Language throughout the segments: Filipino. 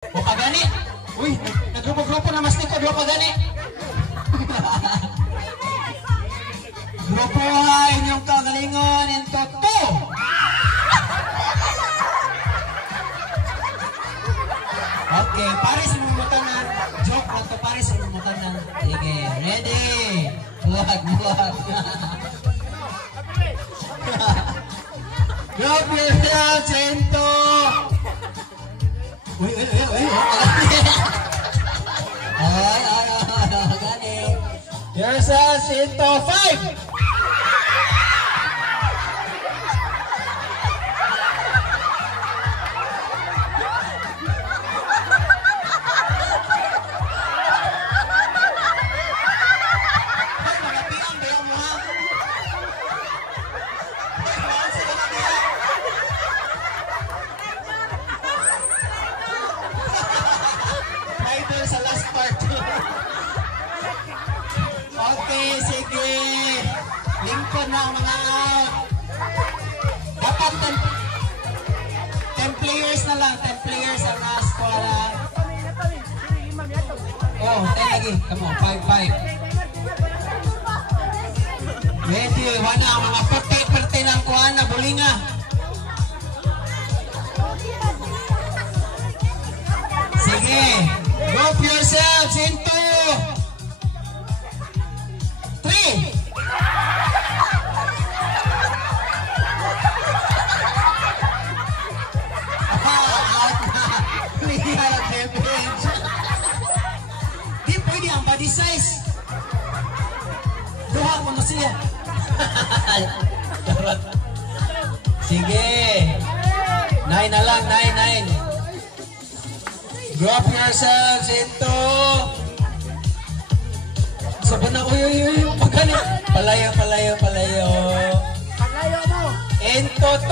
O pagani. Uy, nagrupo-grupo na mas nito, o pagani. Grupo ha, inyong kagalingon, into 2. Okay, pares mo mutanan. Joke na to, pares mo mutanan. Sige, ready. Buhat. Group yourselves into... Uy. Gani. Yourselves into 5. Sa last part. Okay, sige. Lingkod na ang mga out. Dapat 10 players na lang. 10 players ang squad. Oh, 10 lagi. Come on, 5-5. Ready, wana ang mga perte ng kuhan na bulinga. Sige. Group yourselves into 3. Out na. Di pwede ang body size. Duha mo na siya. Sige. 9 na lang, 9. Drop yourselves into... Sabi na, uy, pagkani. Palayo. Paglayo mo. Into 2.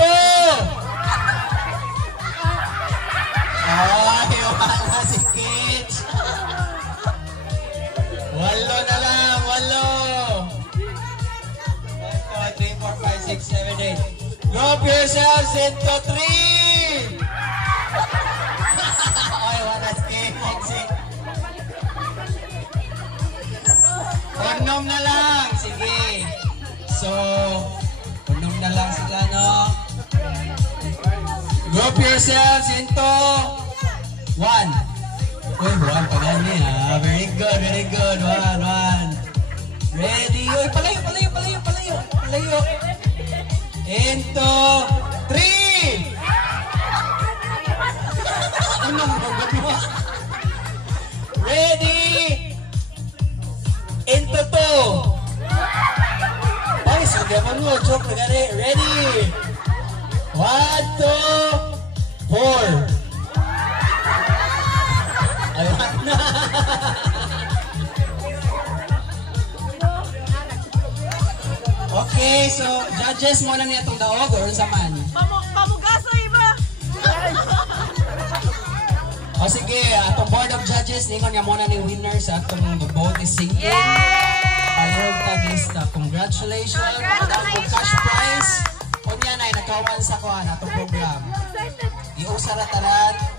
Ay, wala si Kitch. 8 na lang, 8. 1, 2, 3, 4, 5, 6, 7, 8. Drop yourselves into 3. Unom na lang. Sige. So, unom na lang sila, no? Group yourselves into 1. Uy, 1 pa gani, ha? Very good. 1. Ready? Uy, palayo. Into 3. Unom mo. Ready? Into 2. Ay, sugyaman mo. Joke na gani. Ready? 1, 2, 4. Ayan na. Okay, so judges mo na niya itong daog or sa man? Pamugasoy ba? O sige, atong board of judges, ningon niya muna ni winners at itong vote is sinking. Ayog tag-lista. Congratulations. Pakadaan po cash prize. Kung yan ay nagkawan sa kuhan atong program. Iusara tanan.